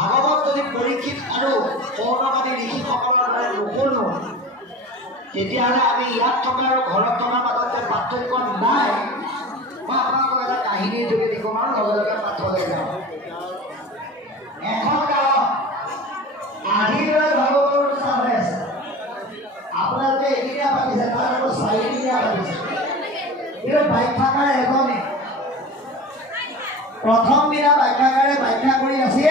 ভাগৱত যদি পৰীক্ষিত আৰু পৌৰ্ণবাদী ঋষিসকলৰ দৰে নুশুনো তেতিয়াহ'লে আমি ইয়াত থকা আৰু ঘৰত থকাৰ মাজত যে পাৰ্থক্য নাই। মই আপোনালোকক এটা কাহিনীৰ যোগেদি ক'ম আৰু লগে লগে পাঠলৈ যাওঁ। এখন গাঁৱত আজিৰ দৰে ভাগৱতৰ অনুষ্ঠান হৈ আছে। আপোনালোকে এদিনীয়া পাতিছে, তাৰ আকৌ 4 দিনীয়া পাতিছে। কিন্তু ব্যাখ্যাকাৰ এজনে প্ৰথম দিনা ব্যাখ্যাকাৰে ব্যাখ্যা কৰি আছে।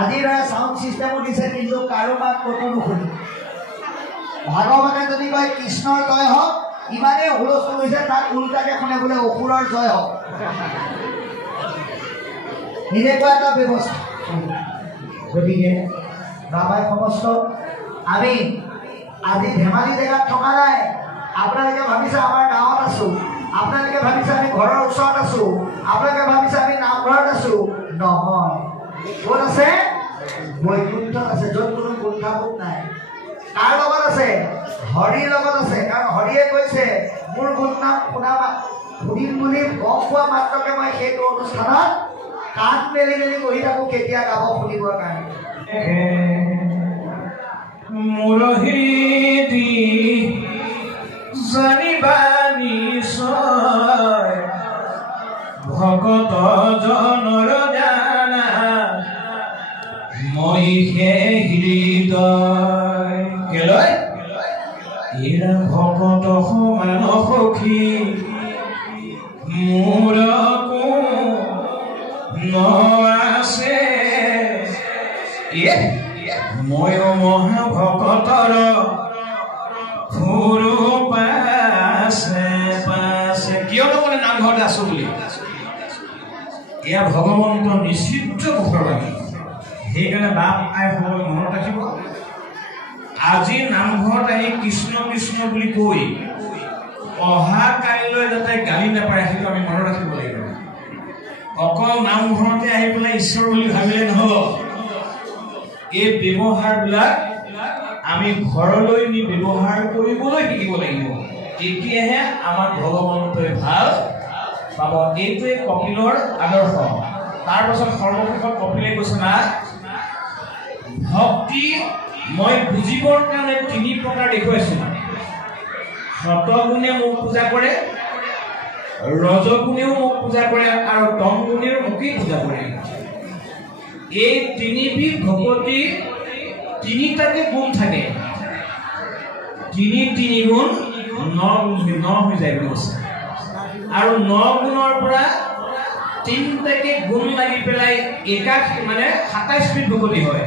আজিৰ দৰে চাউণ্ড চিষ্টেমো দিছে, কিন্তু কাৰোবাক ক'তো নুশুনি। ভাগৱতে যদি কয় কৃষ্ণৰ জয় হওক, ইমানেই হুলস্থুল হৈছে, তাত উল্টাকে শুনে বোলে অসুৰৰ জয় হওক। এনেকুৱা এটা ব্যৱস্থা। গতিকে ৰামাই সমস্ত আমি আজি ধেমালি জেগাত থকা নাই। আপোনালোকে ভাবিছে আমাৰ গাঁৱত আছো, আপোনালোকে ভাবিছে আমি ঘৰৰ ওচৰত আছো, আপোনালোকে ভাবিছে আমি নামঘৰত আছো। নহয়, ক'ত আছে? বৈকুণ্ঠত আছে, য'ত কোনো কুণ্ঠাবোধ নাই। কাৰ লগত আছে? হৰিৰ লগত আছে। কাৰণ হৰিয়ে কৈছে মোৰ গুণনাম শুনিম বুলি গম পোৱা মাত্ৰকে মই সেইটো অনুষ্ঠানত কাণ মেলি মেলি বহি থাকো, কেতিয়া গাব শুনিবৰ কাৰণে। মুৰহিদি জানিবা নিশ্চয় ভকত জনৰ জানা মই হে হৃদয় কেলৈ এৰা ভকত সমান সখী মোৰ ন আছে মই মহাভকতৰ ফুৰু পাছে পাছে। কিয়নো মানে নামঘৰতে আছো বুলি এয়া ভগৱন্ত নিশ্চিত মুখৰ বাণী। সেইকাৰণে বাপ আইসকলে মনত ৰাখিব, আজি নামঘৰত আহি কৃষ্ণ কৃষ্ণ বুলি কৈ অহা কাইলৈ যাতে গালি নাপায়, সেইটো আমি মনত ৰাখিব লাগিব। অকল নামঘৰতে আহি পেলাই ঈশ্বৰ বুলি ভাবিলে নহ'ব। এই ব্যৱহাৰবিলাক আমি ঘৰলৈ নি ব্যৱহাৰ কৰিবলৈ শিকিব লাগিব। তেতিয়াহে আমাৰ ভগৱন্তই ভাল পাব। এইটোৱে কপিলৰ আদৰ্শ। তাৰ পাছত সৰ্বশেষত কপিলে কৈছে না, ভক্তি মই বুজিবৰ কাৰণে 3 প্ৰকাৰ দেখুৱাইছো। সতগুণে মোক পূজা কৰে, ৰজগুণেও মোক পূজা কৰে, আৰু তমগুণেও মোকেই পূজা কৰে। এই 3বিধ ভকতি 3টাকে গুণ থাকে। 3 গুণ 9 হৈ যায় বুলি কৈছে। আৰু 9 গুণৰ পৰা 3টাকে গুণ লাগি পেলাই মানে 27বিধ ভকতি হয়।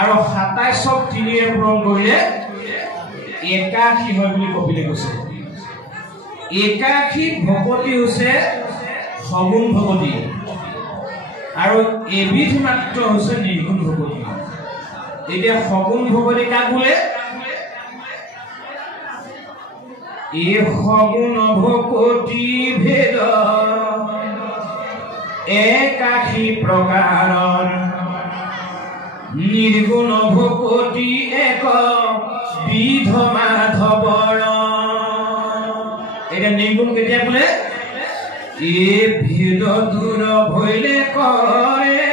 আৰু 27ক 3ৰে পূৰণ কৰিলে 81 হয় বুলি কপিলে কৈছে। 81 ভকতি হৈছে সগুণ ভকতি, আৰু এবিধ মাত্ৰ হৈছে নিৰ্গুণ ভকতি। এতিয়া সগুণ ভকতি কাক বোলে? এই সগুণ ভকতি ভেদ 81 প্ৰকাৰৰ, নিৰ্গুণ ভকতি এক বিধ মাধৱৰ। এতিয়া নিৰ্গুণ কেতিয়া বোলে? এই ভেদ দূৰ ভৈলে কৰে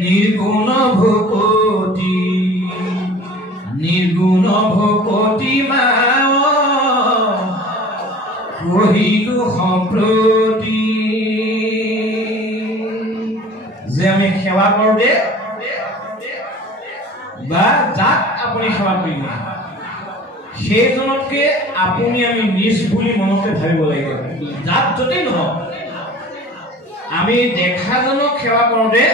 নিৰ্গুণ ভকতি, নিৰ্গুণ ভকতি কহিলো সম্প্ৰতি। যে আমি সেৱা কৰো দে বা যাক আপুনি সেৱা কৰিব, সেইজনকে আপুনি আমি নিজ বুলি মনতে ভাবিব লাগিব। যাক যতেই নহওক, আমি দেখাজনক সেৱা কৰোঁতে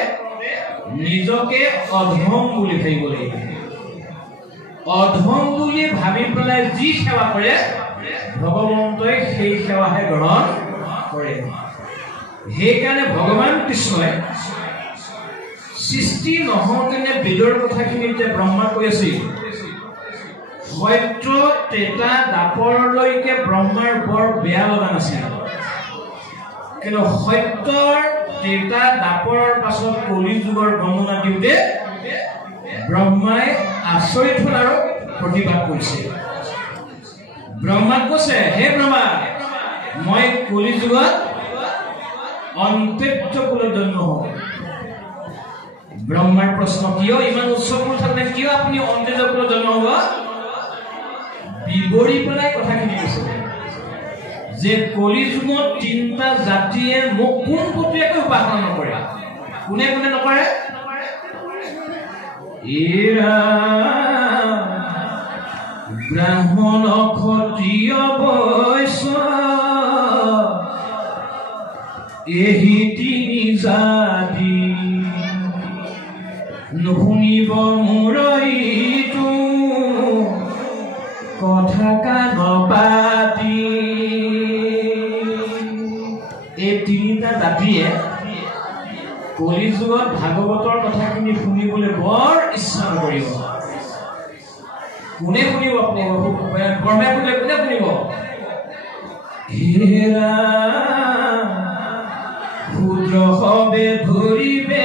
নিজকে অধম বুলি ভাবিব লাগিব। অধম বুলি ভাবি পেলাই যি সেৱা কৰে ভগৱন্তই সেই সেৱাহে গ্ৰহণ কৰে। সেইকাৰণে ভগৱান কৃষ্ণই সৃষ্টি নহওঁতেনে বেদৰ কথাখিনি যে ব্ৰহ্মা কৈ আছিল, সত্য ত্ৰেতা দ্বাপৰলৈকে ব্ৰহ্মাৰ বৰ বেয়া লগা নাছিল। কিন্তু সত্যৰ ত্ৰেতা দ্বাপৰৰ পাছত কলি যুগৰ বৰ্ণনা দিওঁতে ব্ৰহ্মাই আচৰিত হ'ল আৰু প্ৰতিবাদ কৰিছে। ব্ৰহ্মাক কৈছে, হে ব্ৰহ্মা, মই কলি যুগত অন্ত্যত্য কুলত জন্ম হব। ব্ৰহ্মাৰ প্ৰশ্ন, কিয় ইমান উচ্চ কুল থাকে, কিয় আপুনি অন্ত্যত্য কুলত জন্ম হব? বিৱৰি পেলাই কথাখিনি কৈছে যে কলি যুগত তিনিটা জাতিয়ে মোক পোনপটীয়াকৈ উপাসনা নকৰে। কোনে কোনে নকৰে? ব্ৰাহ্মণ, ক্ষত্ৰিয়, বৈশ্য, এই তিনি জাতি নুশুনিব মোৰ ইটো কথা কাণ পাতি। এই তিনিটা জাতিয়ে কলি যুগত ভাগৱতৰ কথাখিনি শুনিবলৈ বৰ ইচ্ছা নকৰিব। কোনে শুনিব? ব্ৰহ্মাই শুনিলে কোনে শুনিব? হেৰা ক্ষুদ্ৰ হবে ধৰিবে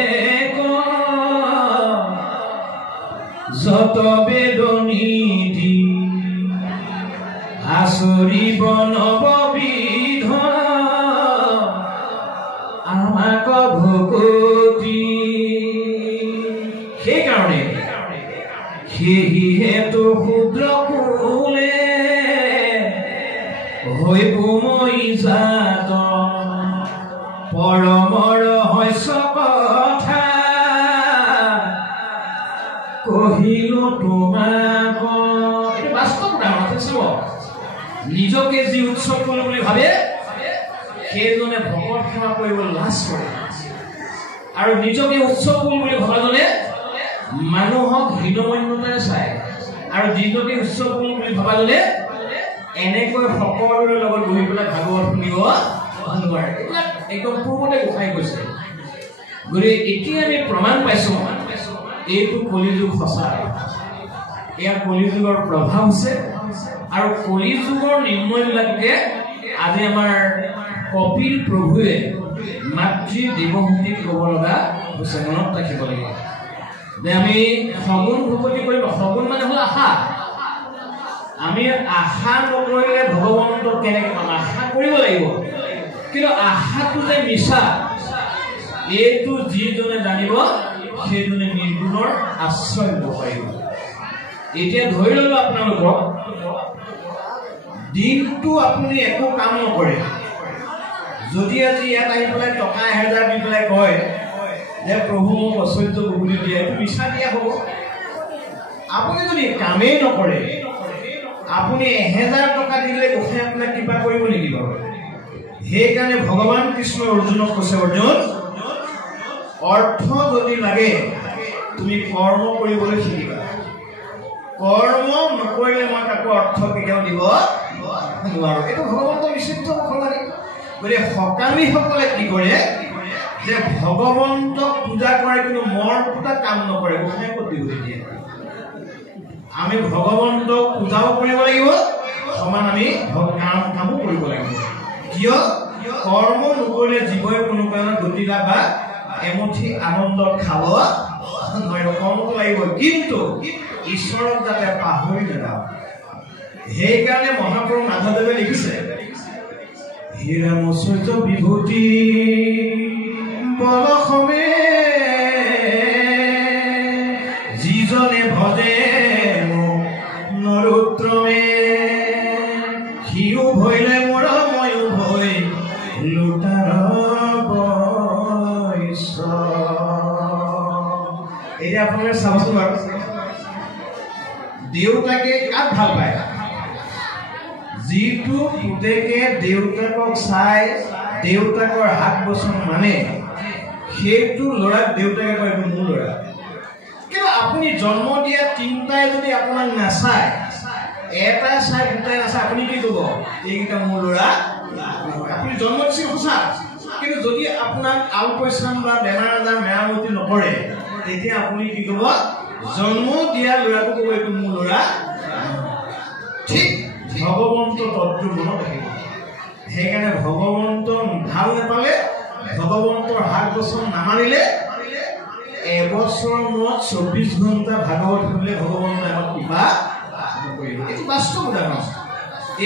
যত বেদনীতি আচৰিব নৱবিধ আমাক ভকতি। সেইকাৰণে সেয়েতো ক্ষুদ্ৰ কুলে হৈব মই জাত পৰমৰ হৈছ কথা কহিলো তোমাক। এইটো বাস্তৱ উদাহৰণ। নিজকে যি উৎসৱ কৰোঁ বুলি ভাবে সেইজনে ভকত সেৱা কৰিব লাজ কৰে, আৰু নিজকে উৎসৱ কৰোঁ বুলি ভবাজনে মানুহক হীনমন্যতাৰে চায়, আৰু নিজকে উৎসৱ কৰোঁ বুলি ভবাজনে এনেকৈ সকলোৰে লগত বহি পেলাই ভাগৱত শুনিব নোৱাৰে। এইবিলাক একদম পূৰ্বতে গোসাঁই কৈছে। গতিকে এতিয়া আমি প্ৰমাণ পাইছো এইটো কলিযুগ সঁচা। এয়া কলিযুগৰ প্ৰভাৱ হৈছে, আৰু কলিযুগৰ নিৰ্ণয়বিলাকে আজি আমাৰ কপিল প্ৰভুৱে মাতৃ দেৱহূতিক ক'ব লগা হৈছে। মনত ৰাখিব লাগিব যে আমি সগুণ ভকতি কৰিব। সগুণ মানে হ'ল আশা। আমি আশা নকৰিলে ভগৱন্তক কেনেকৈ পাম? আশা কৰিব লাগিব, কিন্তু আশাটো যে মিছা এইটো যিজনে জানিব সেইজনে নিৰ্গুণৰ আশ্ৰয় ল'ব পাৰিব। এতিয়া ধৰি ল'লো আপোনালোকক দিনটো আপুনি একো কাম নকৰে, যদি আজি ইয়াত আহি পেলাই টকা 1000 দি পেলাই কয় যে প্ৰভু মোক ঐশ্বৰ্য বহুলি দিয়ে, এইটো মিছা দিয়া হ'ব। আপুনি যদি কামেই নকৰে, আপুনি 1000 টকা দিলে গোসাঁই আপোনাক কিবা কৰিব নেকি বাৰু? সেইকাৰণে ভগৱান কৃষ্ণ অৰ্জুনক কৈছে, অৰ্জুন অৰ্থ যদি লাগে তুমি কৰ্ম কৰিবলৈ শিকিবা। কৰ্ম নকৰিলে মই কাকো অৰ্থ কেতিয়াও দিব নোৱাৰো। এইটো ভগৱন্ত নিষিদ্ধ লাগে। গতিকে সকামীসকলে কি কৰে যে ভগৱন্তক পূজা কৰে, কিন্তু মৰ পূজা কাম নকৰে। গোসাঁই ক'ত দিব দিয়ে? আমি ভগৱন্তক পূজাও কৰিব লাগিব, সমান আমি কামো কৰিব লাগিব। কিয়? কৰ্ম নকৰিলে জীৱই কোনো কাৰণত গতি লাভ বা এমুঠি আনন্দ খাব নোৱাৰিব। কৰ্মটো লাগিব, কিন্তু ঈশ্বৰক যাতে পাহৰি নাযাওঁ। সেইকাৰণে মহাপুৰুষ মাধৱদেৱে লিখিছে, হীৰাম ঐশ্বৰ্য বিভূতি বলসমে যিজনে ভজে নৰোত্তমে সিও ভৈলে মোৰ ময়ো ভৈ লুটাৰ বৈশ্য। এতিয়া আপোনালোকে চাবচোন বাৰু, দেউতাকে কাক ভাল পায়? যিটো পুতেকে দেউতাকক চাই দেউতাকৰ হাত বচন মানে সেইটো ল'ৰাক দেউতাকে কয় এইটো মোৰ ল'ৰা। কিন্তু আপুনি জন্ম দিয়া তিনিটাই যদি আপোনাক নাচায়, এটাই চাই দুটাই নাচায়, আপুনি কি ক'ব? এইকেইটা মোৰ ল'ৰা। আপুনি জন্ম দিছিল সঁচা, কিন্তু যদি আপোনাক আলপৈচান বা বেমাৰ আজাৰ মেৰামতি নকৰে, তেতিয়া আপুনি কি ক'ব? জন্ম দিয়া ল'ৰাটো ক'ব এইটো মোৰ ল'ৰা। ঠিক ভগৱন্ত তত্ত্ব মনত ৰাখিব। সেইকাৰণে ভগৱন্ত ভাল নাপালে, ভগৱন্তৰ হাত বচন নামানিলে, এবছৰৰ মূৰত 24 ঘণ্টা ভাগৱত শুনিলে ভগৱন্ত আমাক কিবা নকৰিব। এইটো বাস্তৱ উদাহৰণ।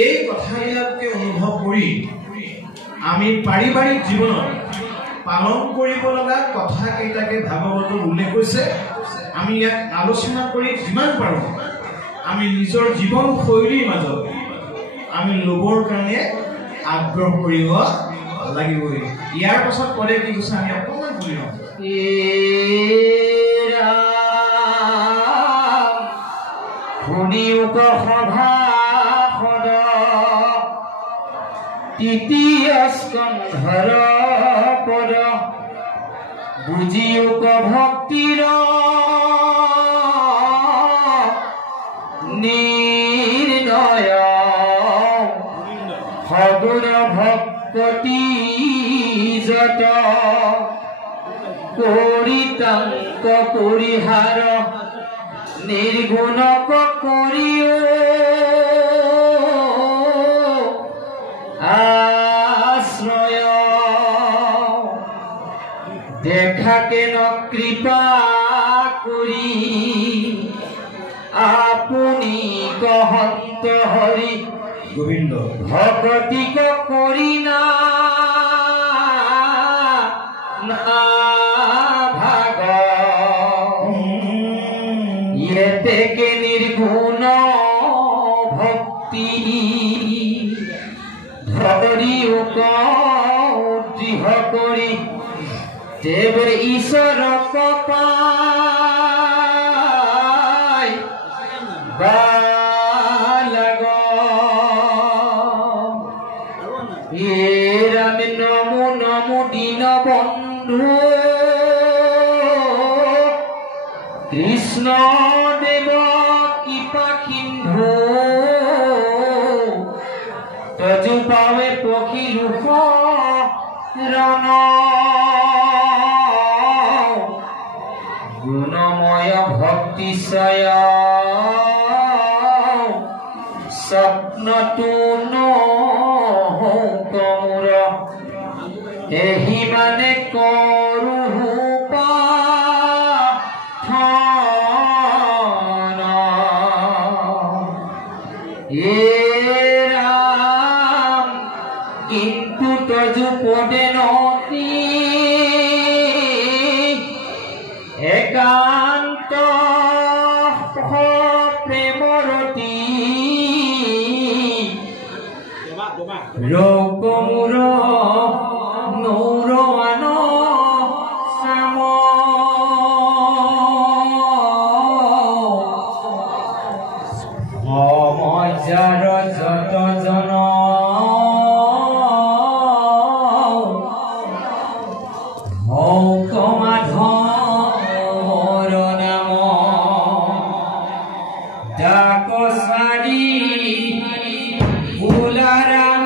এই কথাবিলাকে অনুভৱ কৰি আমি পাৰিবাৰিক জীৱনত পালন কৰিব লগা কথা কেইটাকে ভাগৱতত উল্লেখ কৰিছে। আমি ইয়াক আলোচনা কৰি যিমান পাৰোঁ আমি নিজৰ জীৱন শৈলীৰ মাজত আমি ল'বৰ কাৰণে আগ্ৰহ কৰিব লাগিবই। ইয়াৰ পাছত পৰে কি কৈছে আমি অকণমান শুনি লওঁ। শুনিওক সভাসদ তৃতীয় স্কন্ধৰ পদ বুজিওক ভক্তিৰ নিৰ্ণয় সগুণ ভক্তি যত কৰিতাংক পৰিহাৰ নিৰ্গুণক কৰিও আশ্ৰয় দেখাকে ন কৃপা কৰি আপুনি কহন্ত হৰি গোবিন্দ ভকতিক কৰি না ভাগ ইয়েতেকে নিৰ্গুণ ভক্তি ধৰি দৃঢ় কৰি দেৱ ঈশ্বৰ পাই বালাগ ৰামে নমো নমো দীন বন্ধু কৃষ্ণ দেৱ কৃপা সিন্ধু তজু পাৱে পখী লোক ৰণ গুণময় ভক্তিশয় স্বপ্নটো নহৌকমূৰ এহি মানে কৰো ৰাম কিন্তু তজু পদে নতি একান্ত প্ৰেমৰতি ৰৌকমূৰ নৌৰৱান শ্যাম যাৰ যত জন মাধৱৰ নাম ডাক চাৰি বোলা ৰাম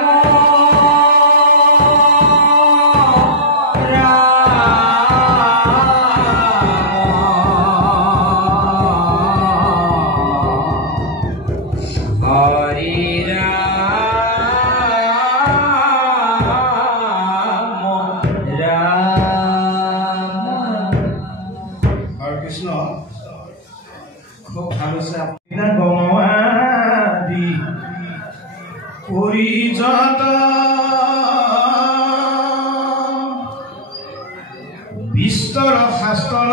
বিস্তৰ শাস্ত্ৰ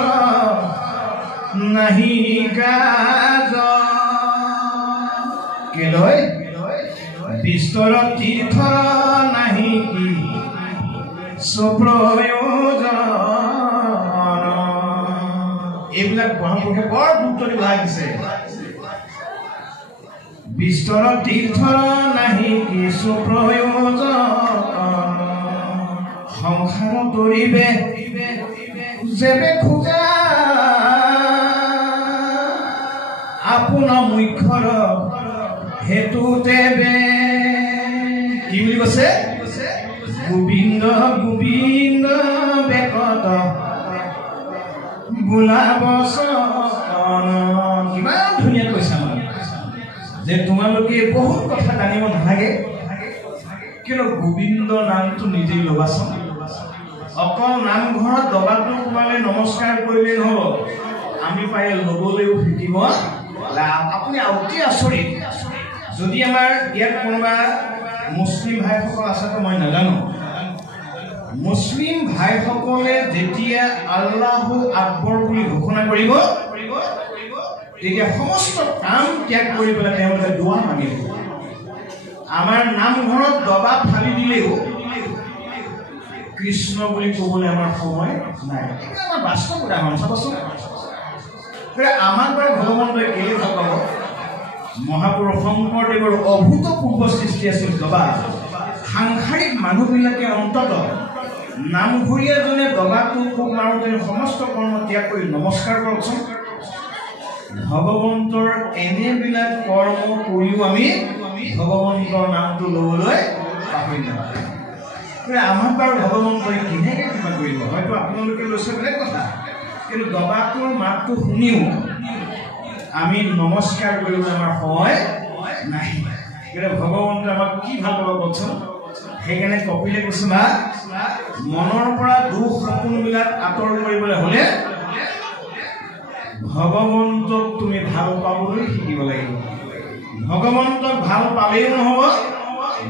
নাহি কাজ কেলৈ বিস্তৰ তীৰ্থ নাহি কি সুপ্ৰয়োজন এইবিলাক মহাপুৰুষে বৰ গুৰুত্ব দিব লাগিছে। বিস্তৰ তীৰ্থ নাহি কি সুপ্ৰয়োজন সংসাৰ তৰিবে যেবে খোজা আপোনাৰ মুখ্যৰ হেতু দেবে কি বুলি কৈছে গোবিন্দ গোবিন্দ বেকত বোলাব কিমান ধুনীয়া কৈছে আমাৰ যে তোমালোকে বহুত কথা জানিব নালাগে কিন্তু গোবিন্দ নামটো নিজেই ল'বাচোন। অকল নামঘৰত দবাটো সোমালে নমস্কাৰ কৰিলে নহ'ব, আমি পাৰে ল'বলৈও শিকিব। আপুনি অতি আচৰিত, যদি আমাৰ ইয়াত কোনোবা মুছলিম ভাইসকল আছে তো মই নাজানো, মুছলিম ভাইসকলে যেতিয়া আল্লাহু আকবৰ বুলি ঘোষণা কৰিব তেতিয়া সমস্ত কাম ত্যাগ কৰি পেলাই তেওঁলোকে দোৱা মাগিব। আমাৰ নামঘৰত দবা ফালি দিলেও কৃষ্ণ বুলি ক'বলৈ আমাৰ সময় নাই। এটা আমাৰ বাস্তৱ উদাহৰণ চাবচোন। আমাক বাৰু ভগৱন্তই কেলে ভাল পাব? মহাপুৰুষ শংকৰদেৱৰ অভূতপূৰ্ব সৃষ্টি আছিল দবা। সাংসাৰিক মানুহবিলাকে অন্তত নামঘৰীয়াজনে দবাটো খুব মাৰোঁতে সমস্ত কৰ্ম ত্যাগ কৰি নমস্কাৰ কৰকচোন। ভগৱন্তৰ এনেবিলাক কৰ্ম কৰিও আমি ভগৱন্তৰ নামটো ল'বলৈ পাহৰি নাপাওঁ। আমাক বাৰু ভগৱন্তই কেনেকৈ কিবা কৰিব? হয়তো আপোনালোকে লৈছে বেলেগ কথা, কিন্তু দবাটোৰ মাতটো শুনিও আমি নমস্কাৰ কৰিবলৈ আমাৰ সময় নাই। কিন্তু ভগৱন্তই আমাক কি ভাল পাব কওকচোন? সেইকাৰণে কপিলে কৈছে মা, মনৰ পৰা দুখ সপোনবিলাক আঁতৰ কৰিবলৈ হ'লে ভগৱন্তক তুমি ভাল পাবলৈ শিকিব লাগিব। ভগৱন্তক ভাল পালেও নহ'ব,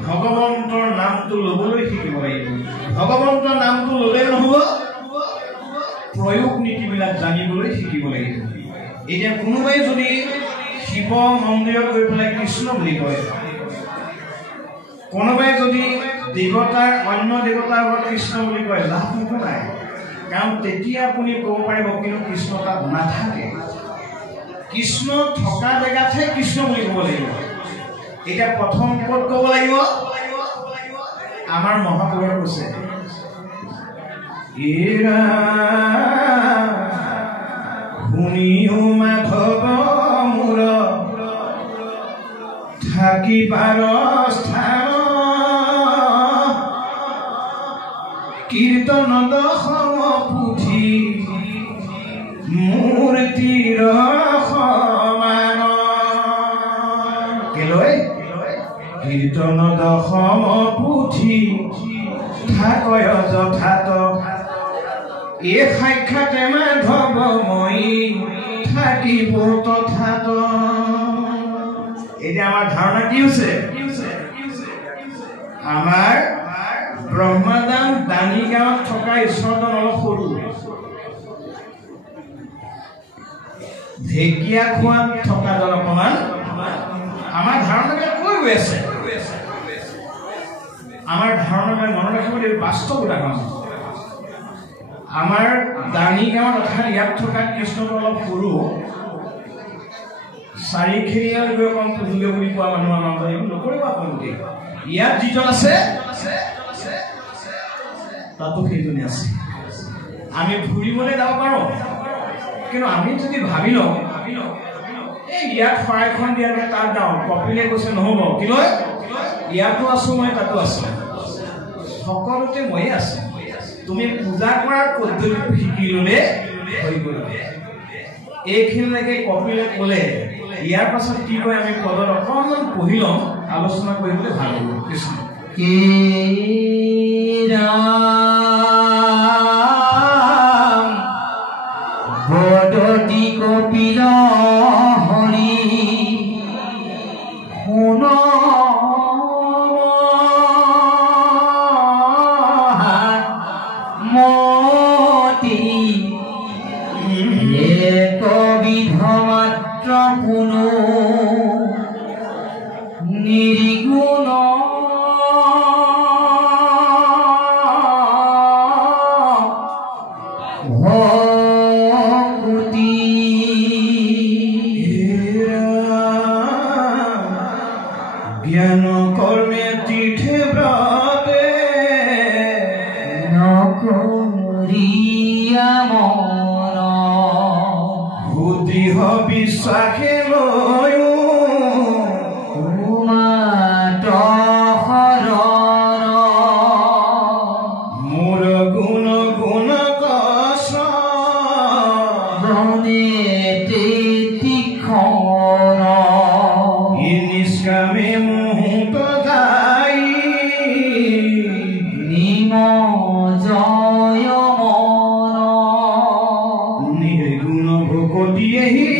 ভগৱন্তৰ নামটো ল'বলৈ শিকিব লাগিব। ভগৱন্তৰ নামটো ল'লেও নহ'ব, প্ৰয়োগ নীতিবিলাক জানিবলৈ শিকিব লাগিব। এতিয়া কোনোবাই যদি শিৱ মন্দিৰত গৈ পেলাই কৃষ্ণ বুলি কয়, কোনোবাই যদি দেৱতাৰ অন্য দেৱতাৰ আগত কৃষ্ণ বুলি কয়, লাভ নাই। কাৰণ তেতিয়া আপুনি ক'ব পাৰিব কিন্তু কৃষ্ণ তাত নাথাকে। কৃষ্ণ থকা জেগাতহে কৃষ্ণ বুলি ক'ব লাগিব। এতিয়া প্ৰথম ক'ত ক'ব লাগিব? আমাৰ মহাপুৰুষে কৈছে শুনিও মাধৱ মূৰ থাকিবাৰ স্থান কীৰ্তন দশম পুথি মূৰ্তিৰ সমান। কেলৈ? কীৰ্তন দশম পুথি থাকয় যথাত এ সাক্ষাতে মাধৱময়ী থাকিব তথাত। এতিয়া আমাৰ ধাৰণা কি হৈছে? আমাৰ ব্ৰহ্মাদান দানি গাঁৱত থকা ঈশ্বৰজন অলপ সৰু, ঢেকীয়া খোৱাত থকাজন অকণমান। আমাৰ ধাৰণাবিলাক কৈ গৈ আছে। আমাৰ ধাৰণাবিলাক মনত ৰাখিব লাগিব। বাস্তৱ উদাহৰণ, আমাৰ দানি গাঁৱত অৰ্থাৎ ইয়াত থকা কৃষ্ণটো অলপ সৰু। চাৰিখেৰীয়াল গৈ অকণ পুজিলে বুলি কোৱা মানুহ আমাৰ নকৰিব আপোনালোকে। ইয়াত যিজন আছে তাতো সেইজনে আছে। আমি ফুৰিবলৈ যাব পাৰোঁ, কিন্তু আমি যদি ভাবি লওঁ এই ইয়াত শৰাইখন দিয়াকে তাত যাওঁ, কপিলে কৈছে নহ'ব। কিন্তু ইয়াতো আছো মই, তাতো আছো, সকলোতে ময়ে আছো। তুমি পূজা কৰাৰ পদ্ধতিটো শিকি ল'লে হৈ গ'ল। এইখিনিলৈকে কপিলে ক'লে। ইয়াৰ পাছত কি কয় আমি পদত অকণমান পঢ়ি ল'ম, আলোচনা কৰিবলৈ ভাল হ'ব। কৃষ্ণ বদতি কপিল হৰি শুন মতি একবিধ মাত্ৰ কোনো নিৰ্গুণ জ্ঞান কৰ্মে তীৰ্থে ব্ৰতে নকৰিয়া মন বুদ্ধি বিশ্বাসে লয়ো উমাত শৰণ মোৰ গুণ গুণ কছ গণেতে তীক্ষ্ণ নিষ্কামে মুহূৰ্ত যাই নিম জয় মন নিৰ্গুণ ভকতিয়েহি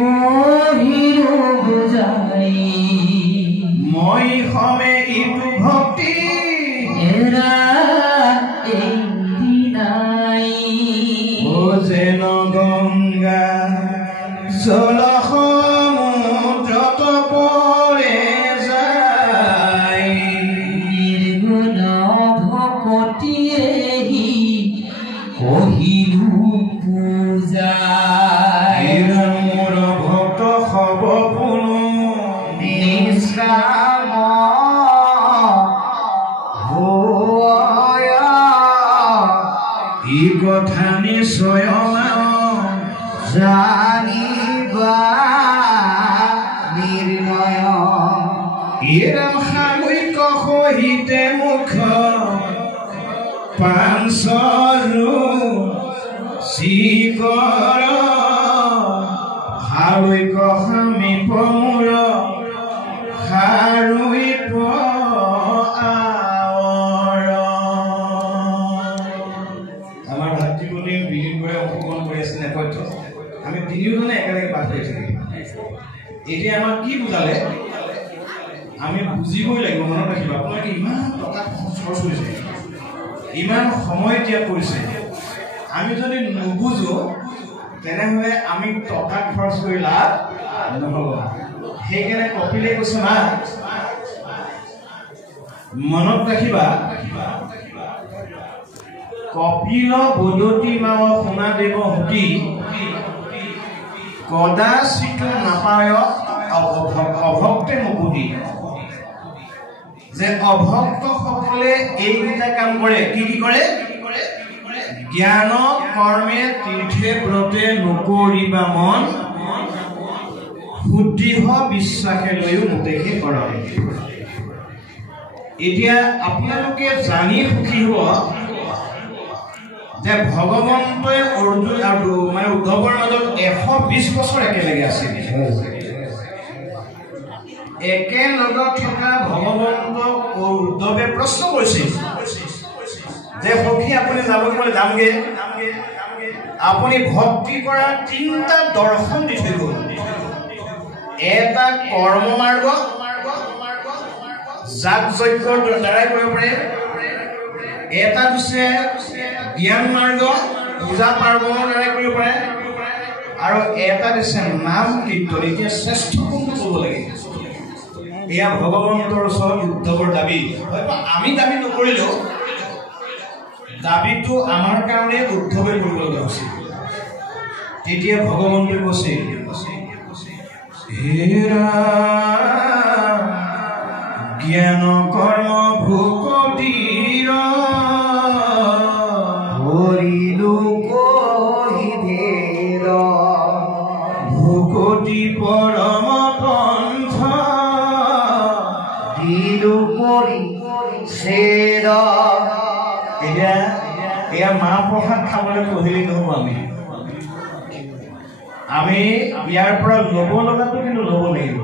কহিৰো বুজাই মই সমে ইটো ভক্তি এৰা স্বয়ং জানিবা নিৰ্ণয় এৰাম সাময়িক সহিতে মুখ পাঞ্চৰু শিকৰ সাময়িক সমীপ মূৰ সাৰুইপ আৱৰ আমাৰ ভাতৃমণি বিলীনবোৰে অংশগ্ৰহণ কৰি আছে নেপথ্য আমি তিনিওজনে একেলগে পাঠ কৰি থাকি এতিয়া আমাক কি বুজালে আমি বুজিবই লাগিব মনত ৰাখিব আপোনালোকে ইমান টকা খৰচ কৰিছে ইমান সময় ত্যাগ কৰিছে আমি যদি নুবুজো তেনেহ'লে আমি টকা খৰচ কৰি লাভ নহ'ব সেইকাৰণে কপিলে কৈছে মা মনত ৰাখিবা কপিল বদতি মাৱ শুনা দেৱ সুতি কদাচিত নাপায় অভক্তে মুকুতি যে অভক্তসকলে এইকেইটা কাম কৰে কি কি কৰে জ্ঞান কৰ্মে তীৰ্থে ব্ৰতে নকৰিবা মন শুদ্ধিহ বিশ্বাসে লৈও মোতেহে কৰে এতিয়া আপোনালোকে জানি সুখী হ'ব যে ভগৱন্তই অৰ্জুন আৰু মানে উদ্ধৱৰ মাজত 120 বছৰ একেলগে আছিল একেলগত থকা ভগৱন্তক উদ্ধৱে প্ৰশ্ন কৰিছিল যে সখী আপুনি যাবগৈ বোলে যামগে আপুনি ভক্তি কৰা 3টা দৰ্শন দি থৈ গ'ল এটা কৰ্ম মাৰ্গ যাগ যজ্ঞৰ দ্বাৰাই কৰিব পাৰে এটা দিছে জ্ঞান মাৰ্গ পূজা পাৰ্বণৰ দ্বাৰাই কৰিব পাৰে আৰু এটা দিছে নাম কীৰ্তন এতিয়া শ্ৰেষ্ঠ কোনটো ক'ব লাগে এয়া ভগৱন্তৰ ওচৰত উদ্ধৱৰ দাবী হয়তো আমি দাবী নকৰিলেও দাবীটো আমাৰ কাৰণে উদ্ধৱে কৰিব লগা হৈছিল তেতিয়া ভগৱন্তই কৈছে হেৰা জ্ঞান কৰ্ম ভোকতিৰ হৰিলো কহিধেৰ ভোকতি পৰম পন্থ দিলো কৰি চেৰ এতিয়া এয়া মাহ প্ৰসাদ খাবলৈ পঢ়িলে নহ'ব আমি ইয়াৰ পৰা ল'ব লগাটো কিন্তু ল'ব লাগিব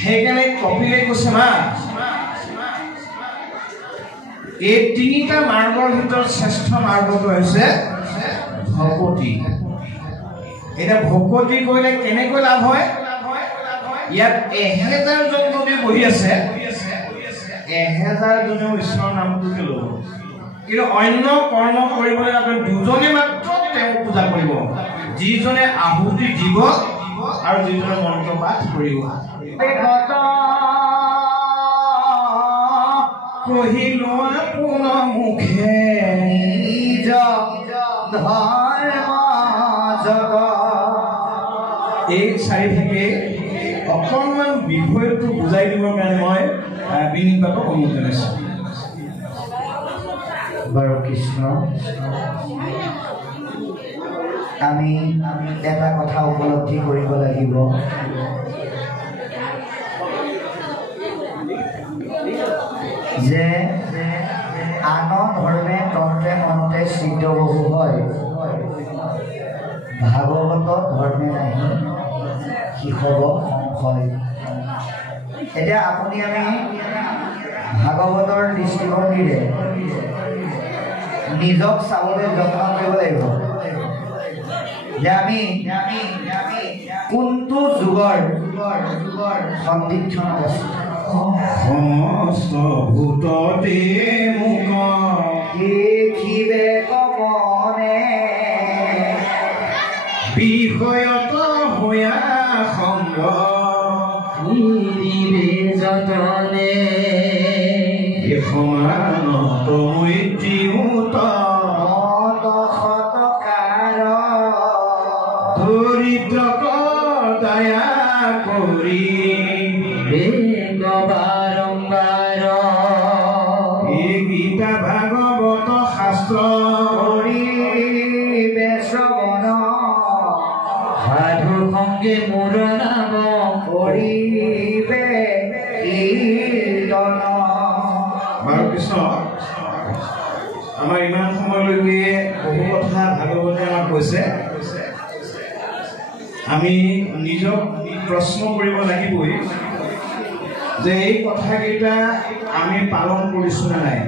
সেইকাৰণে কপিলে কৈছে মা এই 3টা মাৰ্গৰ ভিতৰত শ্ৰেষ্ঠ মাৰ্গটো হৈছে ভকতি এতিয়া ভকতি কৰিলে কেনেকৈ লাভ হয় ইয়াত 1000 জন কবি বহি আছে 1000 জনেও ঈশ্বৰৰ নামটোকে ল'ব কিন্তু অন্য কৰ্ম কৰিবলৈ আপুনি 2জনে মাত্ৰ তেওঁ পূজা কৰিব যিজনে আহুতি দিব আৰু যিজনে মন্ত্ৰ পাঠ কৰিব কহিলো আপোন মুখে নিজ ধৰ্ম জগ এই চাৰিভাগে অকণমান বিষয়টো বুজাই দিবৰ কাৰণে মই বিনীতভাৱে অনুৰোধ জনাইছোঁ বাৰু কৃষ্ণ আমি এটা কথা উপলব্ধি কৰিব লাগিব যে আন ধৰ্মে তন্ত্ৰে মন্ত্ৰে সিদ্ধ বহু হয় ভাগৱত ধৰ্মে নাহি শিষব সংশয় এতিয়া আপুনি আমি ভাগৱতৰ দৃষ্টিভংগীৰে নিজক চাবলৈ যত্ন কৰিব লাগিব যে আমি কোনটো যুগৰ সন্দিক্ষণত আছো সমস্ত ভূততে মুখ দেখিবে কমনে বিষয়ত হোৱা সংগ দিবে যতনে সমানত মৈত্ৰীমূত শতকাৰ দৰিদ্ৰক দয়া কৰি বেগ বাৰম্বাৰ এই গীতা ভাগৱত শাস্ত্ৰ কৰি সঙ্গে মোৰ নাম কৰিবে কীৰ্তন। বাৰু কৃষ্ণ, আমাৰ ইমান সময়লৈকে বহু কথা ভাগৱতে আমাক কৈছে। আমি নিজক প্ৰশ্ন কৰিব লাগিবই যে এই কথাকেইটা আমি পালন কৰিছো নে নাই।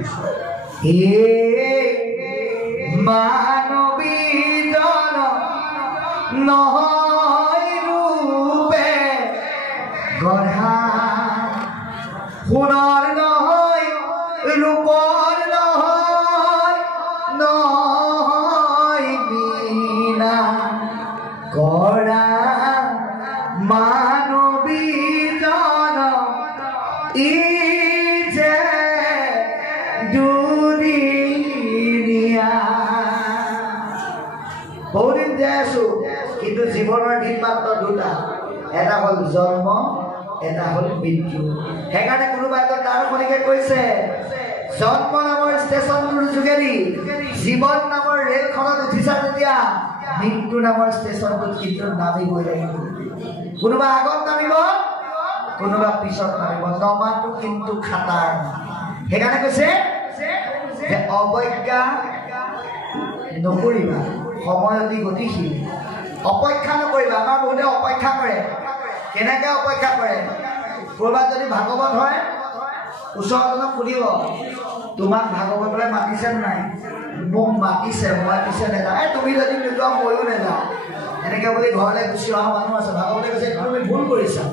মানৱী জন নহয় ৰূপে গঢ়া, সোণৰ নহয় ৰূপৰ নহয়, নহয় বিনা গঢ়া মানৱী জন ই যে দুদিনীয়া। বহুদিন জীয়াই আছো, কিন্তু জীৱনৰ দিন মাত্ৰ দুটা, এটা হ'ল জন্ম, এটা হ'ল মৃত্যু। সেইকাৰণে কোনোবা এজন দাৰ্শনিকে কৈছে জন্ম নামৰ ষ্টেচনটোৰ যোগেদি জীৱন নামৰ ৰেলখনত উঠিছা যেতিয়া মৃত্যু নামৰ ষ্টেচনটোত কিন্তু নামিবই লাগিব। কোনোবা আগত নামিব, কোনোবা পিছত নামিব, নমাটো কিন্তু খাটাৰ। সেইকাৰণে কৈছে যে অৱজ্ঞা নকৰিবা, সময় অতি গতিশীল, অপেক্ষা নকৰিবা। আমাৰ বহুতে অপেক্ষা কৰে। কেনেকৈ অপেক্ষা কৰে? ক'ৰবাত যদি ভাগৱত হয়, ওচৰজনক সুধিব তোমাক ভাগৱতলৈ মাতিছে নাই? মোক মাতিছে, মই পিছে নেযাওঁ। তুমি যদি নোযোৱা ময়ো নেযাওঁ, এনেকৈ বুলি ঘৰলৈ গুচি অহা মানুহ আছে। ভাগৱতে কৈছে তুমি ভুল কৰিছা,